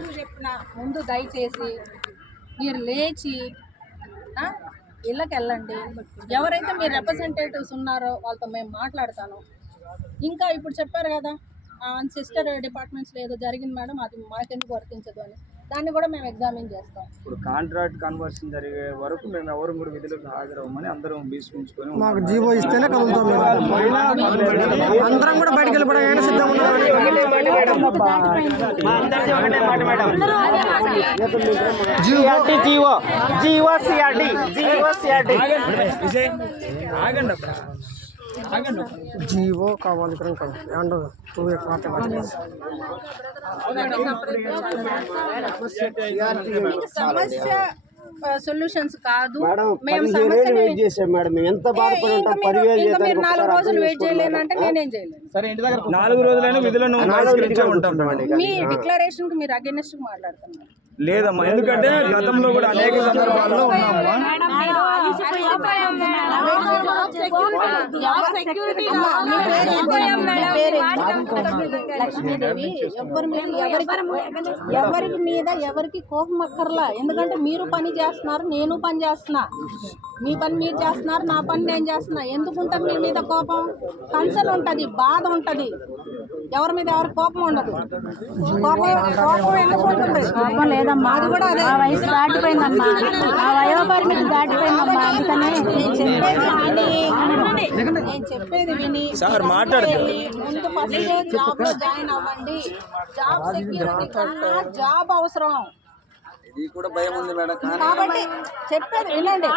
మాటలు చెప్పినా ముందు దయచేసి మీరు లేచి ఇళ్ళకి వెళ్ళండి. ఎవరైతే మీ రిప్రజెంటేటివ్స్ ఉన్నారో వాళ్ళతో మేము మాట్లాడతాను. ఇంకా ఇప్పుడు చెప్పారు కదా సిస్టర్ డిపార్ట్మెంట్స్లో ఏదో జరిగింది మేడం, అది మాకెందుకు వర్తించదు అని, దాన్ని కూడా మేము ఎగ్జామిన్ చేస్తాం. ఇప్పుడు కాంట్రాక్ట్ కన్వర్షన్ జరిగే వరకు మేము ఎవరు కూడా విధులకు హాజరవ్వమని అందరం భీష్మించుకొని మాకు జీవో ఇస్తేనే కలుగుతాం. అందరం కూడా బయటకు వెళ్ళిపోవడానికి సిద్ధంగా జీవో కావాలి. సమస్య సొల్యూషన్స్ కాదు. మేము ఎంత మీరు 4 రోజులు వెయిట్ చేయలేనంటే నేనేం చేయలేను. 4 రోజులైనా విధులను ఉంటాం. మీ డిక్లరేషన్ కి మీరు అగైనెస్ట్ మాట్లాడుతున్నారు లేదమ్మా, ఎందుకంటే గతంలో కూడా అనేక సందర్భాల్లో ఉన్నామమ్మా. ఎవరి మీద ఎవరికి కోపం అక్కర్లా, ఎందుకంటే మీరు పని చేస్తున్నారు, నేను పని చేస్తున్నా, మీ పని మీరు చేస్తున్నారు, నా పని నేను చేస్తున్నా. ఎందుకుంటారు మీ మీద కోపం? కన్సర్న్ ఉంటుంది, బాధ ఉంటుంది. ఎవరి మీద ఎవరికి కోపం ఉండదు. కోపం ఎందుకు ఉంటుంది? కోపం లేదమ్మా, అది కూడా అదే వయసు దాటిపోయిందమ్మా, ఆ వయోపరిమితి దాటిపోయిందమ్మా. అందుకనే నేను చెప్పేది విని ముందు ఫస్ట్ జాబ్ లో జాయిన్ అవ్వండి. జాబ్ సెక్యూరిటీ కన్నా జాబ్ అవసరం. ఇది కూడా భయం ఉంది మేడం. కాబట్టి చెప్పేది వినండి.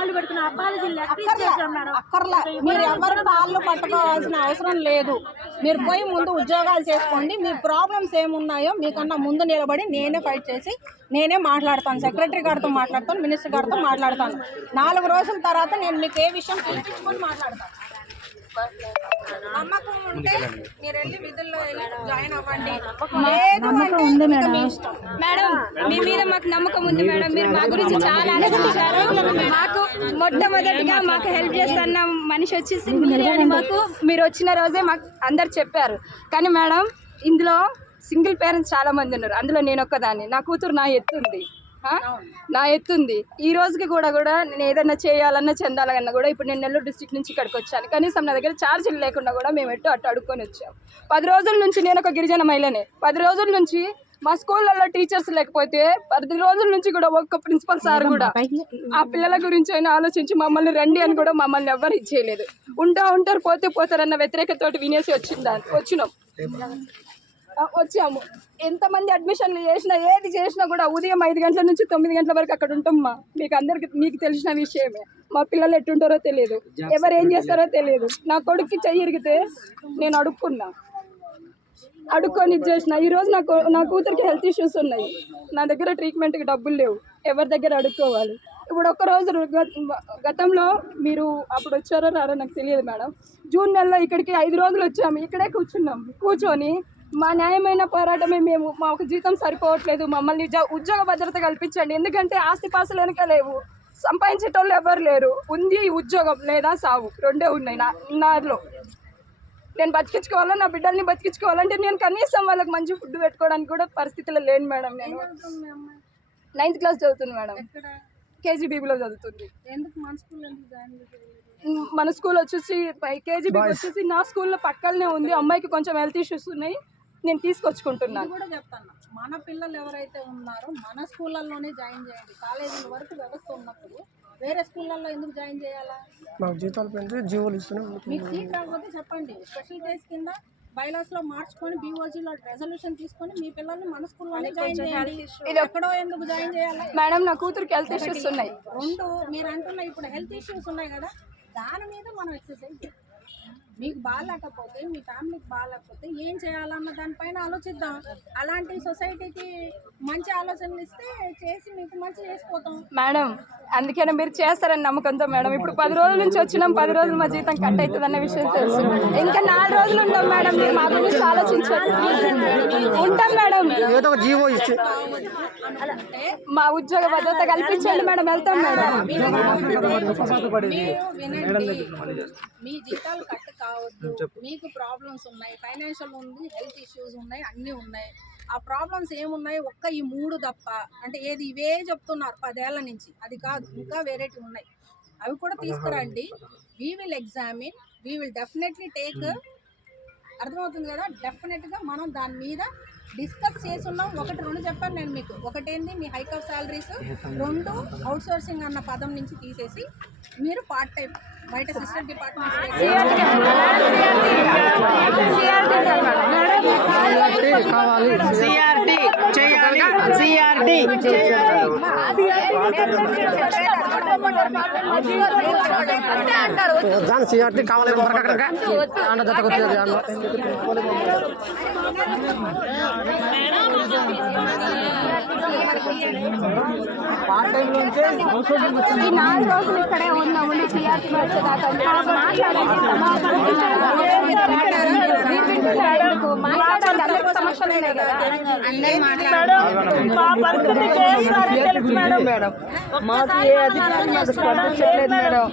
అక్కర్లా, మీరు ఎవరి కాళ్ళు పట్టుకోవాల్సిన అవసరం లేదు. మీరు పోయి ముందు ఉద్యోగాలు చేసుకోండి. మీ ప్రాబ్లమ్స్ ఏమున్నాయో మీకన్నా ముందు నిలబడి నేనే ఫైట్ చేసి నేనే మాట్లాడతాను. సెక్రటరీ గారితో మాట్లాడతాను, మినిస్టర్ గారితో మాట్లాడతాను. 4 రోజుల తర్వాత నేను మీకు ఏ విషయం పిలిపించుకొని మాట్లాడతాను. నమ్మకం ఉంటే మీరు వెళ్ళి విధుల్లో జాయిన్ అవ్వండి. మేడం, మీ మీద మాకు నమ్మకం ఉంది మేడం. మీరు మా గురించి చాలా ఆలోచించారు. మాకు మొట్టమొదటిగా మాకు హెల్ప్ చేస్తున్న మనిషి వచ్చేసి మీరే అని మాకు మీరు వచ్చిన రోజే మాకు అందరు చెప్పారు. కానీ మేడం, ఇందులో సింగిల్ పేరెంట్స్ చాలా మంది ఉన్నారు. అందులో నేను ఒక్కదాన్ని. నా కూతురు నా ఎత్తుంది. ఈ రోజుకి కూడా నేను ఏదైనా చేయాలన్నా చెందాలన్నా కూడా ఇప్పుడు నేను నెల్లూరు డిస్ట్రిక్ట్ నుంచి ఇక్కడికి వచ్చాను. కనీసం నా దగ్గర ఛార్జీలు లేకుండా కూడా మేము అటు అడుక్కొని వచ్చాం. 10 రోజుల నుంచి నేను ఒక గిరిజన మహిళనే. 10 రోజుల నుంచి మా స్కూళ్ళల్లో టీచర్స్ లేకపోతే 10 రోజుల నుంచి కూడా ఒక్క ప్రిన్సిపల్ సార్ కూడా ఆ పిల్లల గురించి అయినా ఆలోచించి మమ్మల్ని రండి అని కూడా మమ్మల్ని ఎవ్వరు ఇచ్చేయలేదు. ఉంటారు పోతారన్న వ్యతిరేకతోటి వినేసి వచ్చాము. ఎంతమంది అడ్మిషన్లు చేసినా ఏది చేసినా కూడా ఉదయం 5 గంటల నుంచి 9 గంటల వరకు అక్కడ ఉంటామ్మా. మీకు తెలిసిన విషయమే. మా పిల్లలు ఎట్టుంటారో తెలియదు, ఎవరు ఏం చేస్తారో తెలియదు. నా కొడుక్కి చెయ్యి ఇరిగితే నేను అడుక్కొని చేసిన. ఈరోజు నా కూతురికి హెల్త్ ఇష్యూస్ ఉన్నాయి. నా దగ్గర ట్రీట్మెంట్కి డబ్బులు లేవు, ఎవరి దగ్గర అడుక్కోవాలి. ఇప్పుడు ఒక్కరోజు గతంలో మీరు అప్పుడు వచ్చారో రారో నాకు తెలియదు మేడం. జూన్ నెలలో ఇక్కడికి 5 రోజులు వచ్చాము. ఇక్కడే కూర్చొని మా న్యాయమైన పోరాటమే మాకు జీతం సరిపోవట్లేదు, మమ్మల్ని ఉద్యోగ భద్రత కల్పించండి. ఎందుకంటే ఆస్తిపాస్తులు వెనక లేవు, సంపాదించేటోళ్ళు ఎవరు లేరు. ఉంది ఉద్యోగం లేదా సావు, 2 ఉన్నాయి నాలో. నేను బతికించుకోవాలా, నా బిడ్డల్ని బతికించుకోవాలంటే నేను కనీసం వాళ్ళకి మంచి ఫుడ్ పెట్టుకోవడానికి కూడా పరిస్థితిలో లేను మేడం. నేను 9th క్లాస్ చదువుతుంది మేడం. కేజీబీబీలో చదువుతుంది. మన స్కూల్ వచ్చేసి కేజీబీబీ వచ్చేసి నా స్కూల్లో పక్కనే ఉంది. అమ్మాయికి కొంచెం హెల్త్ ఇష్యూస్ ఉన్నాయి, నేను తీసుకొచ్చుకుంటున్నాను. కూడా చెప్తాను, మన పిల్లలు ఎవరైతే ఉన్నారో మన స్కూళ్ళల్లోనే జాయిన్ చేయండి. కాలేజీల వరకు వ్యవస్థ ఉన్నప్పుడు వేరే స్కూళ్ళల్లో ఎందుకు జాయిన్ చేయాలా? మాకు జీతాలు పెంచి జీవోలు ఇస్తున్నాం. మీకు సీట్ రాకపోతే చెప్పండి, స్పెషల్ కేస్ కింద బైలాస్లో మార్చుకొని BOGలో రెజల్యూషన్ తీసుకొని మీ పిల్లల్ని మన స్కూల్లోనే జాయిన్ చేయండి. ఇది ఎక్కడో ఎందుకు జాయిన్ చేయాలి? మేడం, నా కూతురికి హెల్త్ ఇష్యూస్ ఉన్నాయి. 2 మీరు అంటున్న ఇప్పుడు హెల్త్ ఇష్యూస్ ఉన్నాయి కదా, దాని మీద మనం ఎక్సర్సైజ్. మీకు బాగాలేకపోతే, మీ ఫ్యామిలీకి బాగాలేకపోతే ఏం చేయాలన్న దానిపైన ఆలోచిద్దాం. అలాంటి సొసైటీకి మంచి ఆలోచనలు ఇస్తే చేసి మీకు మంచి చేసిపోతాం మేడం. అందుకనే మీరు చేస్తారని నమ్మకంతో మేడం ఇప్పుడు 10 రోజుల నుంచి వచ్చినాం. 10 రోజులు మా జీతం కట్ అవుతుంది అన్న విషయం తెలుసు. ఇంకా 4 రోజులు ఉంటాం మేడం. మీరు మా గురించి ఆలోచించండి. ఉంటాం మేడం. మా ఉద్యోగ భద్రత కల్పించండి మేడం. వెళ్తాం మేడం. మీ జీతాలు కట్ కావద్దు, మీకు ప్రాబ్లమ్స్ ఉన్నాయి, ఫైనాన్షియల్ ఉంది, హెల్త్ ఇష్యూస్ ఉన్నాయి, అన్నీ ఉన్నాయి. ఆ ప్రాబ్లమ్స్ ఏమున్నాయి ఒక్క ఈ 3 తప్ప, అంటే ఏది ఇవే చెప్తున్నారు 10 ఏళ్ల నుంచి, అది కాదు ఇంకా వేరేటి ఉన్నాయి, అవి కూడా తీసుకురండి. We will examine, we will definitely take, అర్థమవుతుంది కదా, డెఫినెట్గా మనం దాని మీద డిస్కస్ చేసి ఉన్నాం. 1, 2 చెప్పాను నేను మీకు. ఒకటేంది మీ hike of salaries, 2 outsourcing అన్న పదం నుంచి తీసేసి మీరు పార్ట్ టైం బయట సిస్టమ్ డిపార్ట్మెంట్ దాని సిఆర్టీ కావాలి జతకు వచ్చేది ఈ 4 రోజులు ఇక్కడే ఉన్నామండి. సిఆర్టీ వచ్చేదాకా సమస్యలు ఉన్నాయి కదా. మాకు ఏ అధికారం మాకు స్పందించట్లేదు మేడం.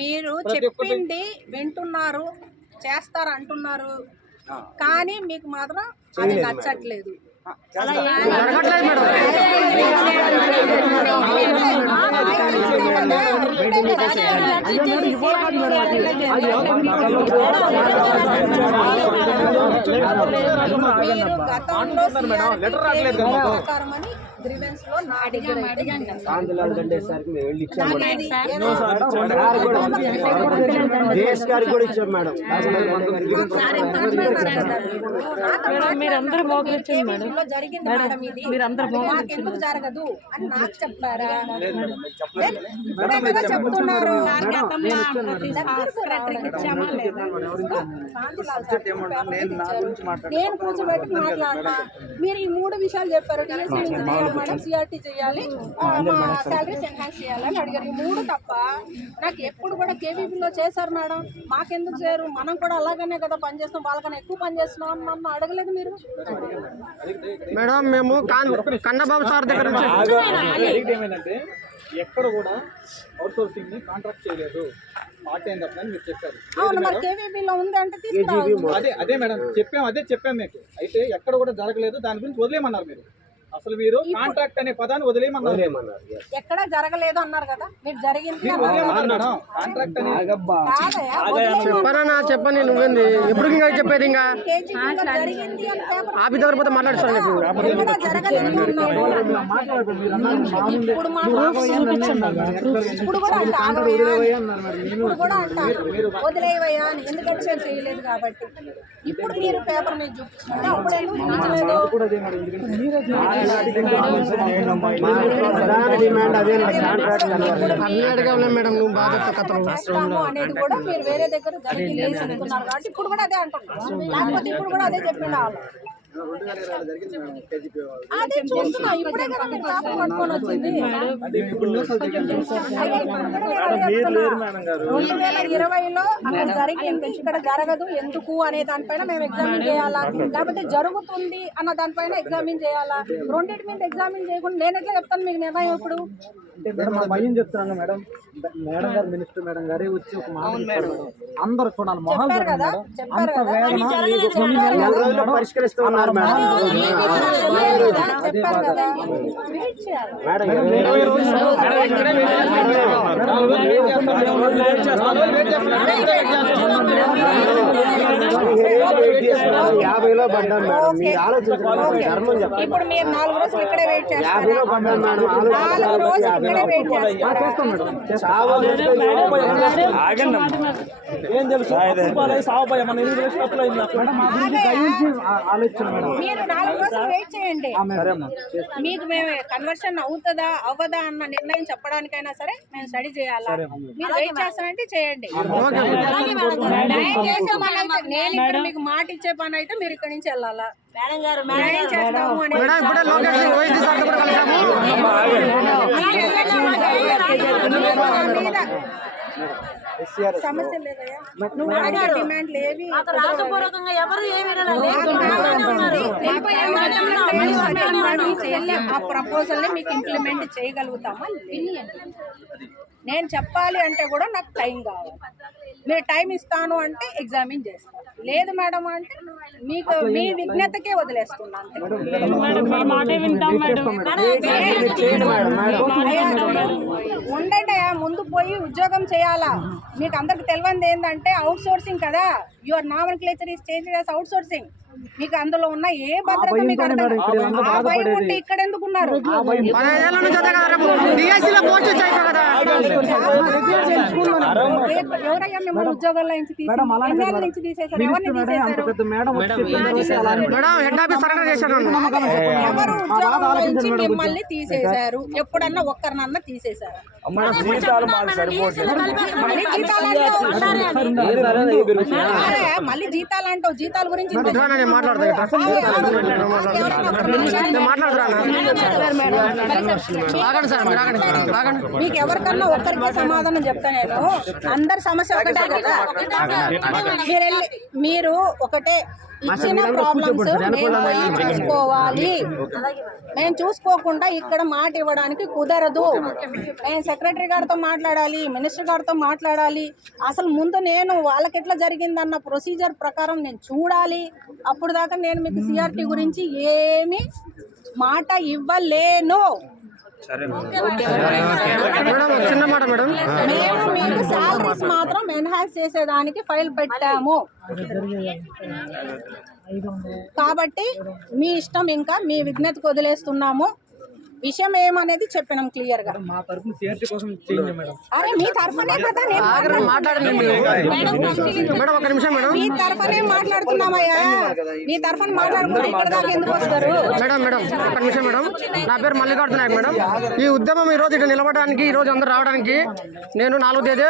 మీరు చెప్పింది వింటున్నారు, చేస్తారు అంటున్నారు, కానీ మీకు మాత్రం అది నచ్చట్లేదు. మీరు గతంలో ప్రకారమని గ్రీవెన్స్ లో నా అడిగాను కదా. జరిగింది మేడం, ఇది మాకెందుకు జరగదు అని నాకు చెప్పారా? ఇప్పుడేగా చెప్తున్నారు. నేను కూర్చోబెట్టి మాట్లాడినా, మీరు ఈ 3 విషయాలు చెప్పారు. మేడం సిఆర్టీ చేయాలి, శాలరీస్ ఎన్హాన్స్ చేయాలని అడిగారు. ఈ 3 తప్ప నాకు ఎప్పుడు కూడా కేవీపీలో చేశారు మేడం, మాకెందుకు చేయరు, మనం కూడా అలాగనే కదా పనిచేస్తాం, వాళ్ళకన్నా ఎక్కువ పని చేస్తున్నాం అని నన్ను అడగలేదు మీరు. మేడం మేము కన్నబాబు సార్ దగ్గర ఏమంటే ఎక్కడ కూడా అవుట్ సోర్సింగ్ ని కాంట్రాక్ట్ చేయలేదు, పార్ట్ టైం తప్పని మీరు చెప్పారు. అవును, మరి కేవీపీలో ఉంది అంటే తీసుకురావాలి. అదే మేడం చెప్పాం మీకు. అయితే ఎక్కడ కూడా జరగలేదు, దాని గురించి వదిలేయమన్నారు మీరు. అసలు మీరు కాంట్రాక్ట్ అనే పదాన్ని వదిలేయమన్నారు. ఎక్కడ జరగలేదు అన్నారు కదా, మీరు జరిగింది చెప్పని నువ్వేంది ఎప్పుడు ఇంకా చెప్పేది? ఇంకా జరిగింది ఆపి దగ్గర పోతే మాట్లాడుతాను. ఇప్పుడు కూడా అంటారు వదిలేవయ్యా అని, ఎందుకంటే నేను చేయలేదు కాబట్టి. ఇప్పుడు మీరు పేపర్ మీద చూపించుకుంటే అప్పుడు మేడం నువ్వు బాగా అనేది కూడా మీరు వేరే దగ్గర జరిగింది చెప్తున్నారు కాబట్టి ఇప్పుడు కూడా అదే అంటున్నారు. లేకపోతే ఇప్పుడు కూడా అదే చెప్పిన వాళ్ళు అదే చూస్తున్నా. ఇప్పుడే కదా మీరు పేపర్ పట్టుకొని వచ్చింది. 2020లో అక్కడ జరిగింది, ఇక్కడ జరగదు ఎందుకు అనే దానిపైన మేము ఎగ్జామిన్ చేయాలా, లేకపోతే జరుగుతుంది అన్న దానిపైన ఎగ్జామిన్ చేయాలా? రెండింటి మీద ఎగ్జామిన్ చేయకుండా నేను ఎట్లా చెప్తాను మీకు నిర్ణయం? ఇప్పుడు భయం చెప్తున్నాను మేడం. మేడం గారు మినిస్టర్ మేడం గారే వచ్చి ఒక మాట అందరూ చూడాలి, చెప్పారు కదా, చెప్పారు కదా, పరిష్కరిస్తూ ఉన్నారు మేడం. చెప్పారు కదా, వెయిట్ చేయాలి. 50లో పడ్డాం మేడం. మీరు ఆలోచించాలి. ఇప్పుడు మీరు 4 రోజులు ఇక్కడే వెయిట్ చేస్తారు. 50లో పడ్డాం మేడం. 4 రోజులు ఇక్కడే వెయిట్ చేస్తారు. ఏం తెలుసు సాగుపోయా మన 8 లక్షలు అప్లై అయింది. మీరు 4 రోజులు వెయిట్ చేయండి. మీకు మేము కన్వర్షన్ అవుతుందా అవ్వదా అన్న నిర్ణయం చెప్పడానికైనా సరే మేము స్టడీ చేయాలా? మీరు వెయిట్ చేస్తానంటే చేయండి. నేను ఇక్కడ మీకు మాట ఇచ్చే పని అయితే మీరు ఇక్కడ నుంచి వెళ్ళాలా? న్యాయం చేస్తాము అనేది సమస్య లేదయ్యా. నువ్వు అడిగే డిమాండ్లు ఏవి రాజపూర్వకంగా ఎవరు ఏమి ఆ ప్రపోజల్ ని మీకు ఇంప్లిమెంట్ చేయగలుగుతామా? నేను చెప్పాలి అంటే కూడా నాకు టైం కావాలి. మీరు టైం ఇస్తాను అంటే ఎగ్జామిన్ చేస్తాను, లేదు మేడం అంటే మీకు మీ విజ్ఞతకే వదిలేస్తున్నాను. ఉండండి, ముందు పోయి ఉద్యోగం చేయాలా. మీకు అందరికి తెలియంది ఏంటంటే అవుట్ సోర్సింగ్ కదా, your nomenclature is changed as outsourcing. మీకు అందులో ఉన్న ఏ భద్రత మీకు అర్థం కాదు. ఆ భయం ఉంటే ఇక్కడ ఎందుకున్నారు? ఎవరయ్యా మిమ్మల్ని ఉద్యోగాల్లో నుంచి ఎన్నేళ్ళ నుంచి తీసేశారు? ఎవరిని తీసేశారు? ఎవరు ఉద్యోగంలో నుంచి మిమ్మల్ని తీసేశారు? ఎప్పుడన్నా ఒక్కరినన్నా తీసేశారు? మళ్ళీ జీతాలు అంటావు, జీతాల గురించి మీకు ఎవరికన్నా ఒక్కరికే సమాధానం చెప్తా నేను. అందరి సమస్య ఒకటే కదా. మీరు ఒకటే ఇచ్చిన ప్రాబ్లమ్స్ మేము చూసుకోవాలి. మేము చూసుకోకుండా ఇక్కడ మాట ఇవ్వడానికి కుదరదు. నేను సెక్రటరీ గారితో మాట్లాడాలి, మినిస్టర్ గారితో మాట్లాడాలి. అసలు ముందు నేను వాళ్ళకి ఎట్లా జరిగిందన్న ప్రొసీజర్ ప్రకారం నేను చూడాలి. అప్పుడు దాకా నేను మీకు సిఆర్టీ గురించి ఏమి మాట ఇవ్వలేను. మేము మీకు శాలరీస్ మాత్రం ఎన్హాన్స్ చేసేదానికి ఫైల్ పెట్టాము కాబట్టి మీ ఇష్టం, ఇంకా మీ విజ్ఞతకు వదిలేస్తున్నాము. విషయం ఏమనేది చెప్పినాం క్లియర్ గా. అరే మీ తరఫునే కదా మీ తరఫునే మాట్లాడుతున్నామయ్యా. మీ తరఫున మాట్లాడుకుంటే ఇక్కడ దాకా ఎందుకు వస్తారు? మేడం ఒక నిమిషం మేడం. నా పేరు మల్లికార్జున నాయక్ మేడం. ఈ ఉద్యమం ఈ రోజు ఇక్కడ నిలబడడానికి, ఈ రోజు అందరూ రావడానికి నేను 4వ తేదీ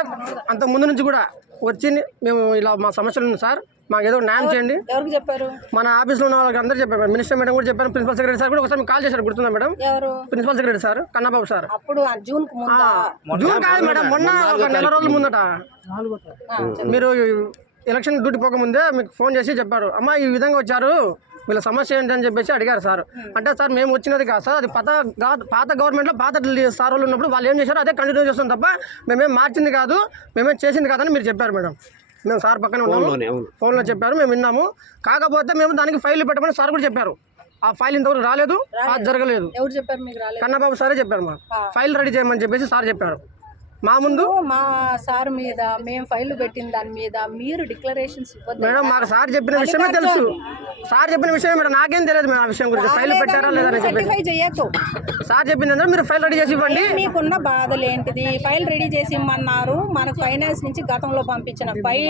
అంత ముందు నుంచి కూడా వచ్చి మేము ఇలా మా సమస్యలు ఉంది సార్, మాకు ఏదో న్యాయం చేయండి. ఎవరికి చెప్పారు? మన ఆఫీస్లో ఉన్న వాళ్ళకి అందరూ చెప్పారు. మినిస్టర్ మేడం కూడా చెప్పారు, ప్రిన్సిపల్ సెక్రటరీ సార్ కూడా ఒకసారి కాల్ చేశారు, గుర్తుందా మేడం? ఎవరు? Principal secretary sir Kannababu sir. అప్పుడు జూన్ కాదు మేడం, మొన్న ఒక నెల రోజుల ముందట మీరు ఎలక్షన్ డ్యూటీ పోకముందే మీకు ఫోన్ చేసి చెప్పారు, అమ్మా ఈ విధంగా వచ్చారు, వీళ్ళ సమస్య ఏంటని చెప్పేసి అడిగారు సార్. అంటే సార్ మేము వచ్చినది కాదు సార్, అది పాత గవర్నమెంట్లో పాత సార్ వాళ్ళు ఉన్నప్పుడు వాళ్ళు ఏం చేశారో అదే కంటిన్యూ చేస్తాం తప్ప మేమేం మార్చింది కాదు, మేమేం చేసింది కాదని మీరు చెప్పారు మేడం. మేము సార్ పక్కనే ఉన్నాము, ఫోన్లో చెప్పారు, మేము విన్నాము. కాకపోతే మేము దానికి ఫైల్ పెట్టమని సార్ కూడా చెప్పారు. ఆ ఫైల్ ఇంతవరకు రాలేదు, అది జరగలేదు. ఎవరు చెప్పారు మీకు రాలేదు? కన్నబాబు సారే చెప్పారు. మా ఫైల్ రెడీ చేయమని చెప్పేసి సార్ చెప్పారు. మా ముందు మా సార్ మీద మేము ఫైల్ పెట్టిన దాని మీద మీరు డిక్లరేషన్స్ ఇవ్వద్దు మేడం. మాకు సార్ చెప్పిన విషయమే తెలుసు, సార్ చెప్పిన విషయమే మేడం, నాకేం తెలియదు మేడం ఆ విషయం గురించి. ఫైల్ పెట్టారా లేదా సర్టిఫై చేయకు. సార్ చెప్పింది మీరు ఫైల్ రెడీ చేసి ఇవ్వండి. మీకున్న బాధలు ఏంటిది? ఫైల్ రెడీ చేసి ఇమ్మన్నారు. మనకు ఫైనాన్స్ నుంచి గతంలో పంపించిన ఫైల్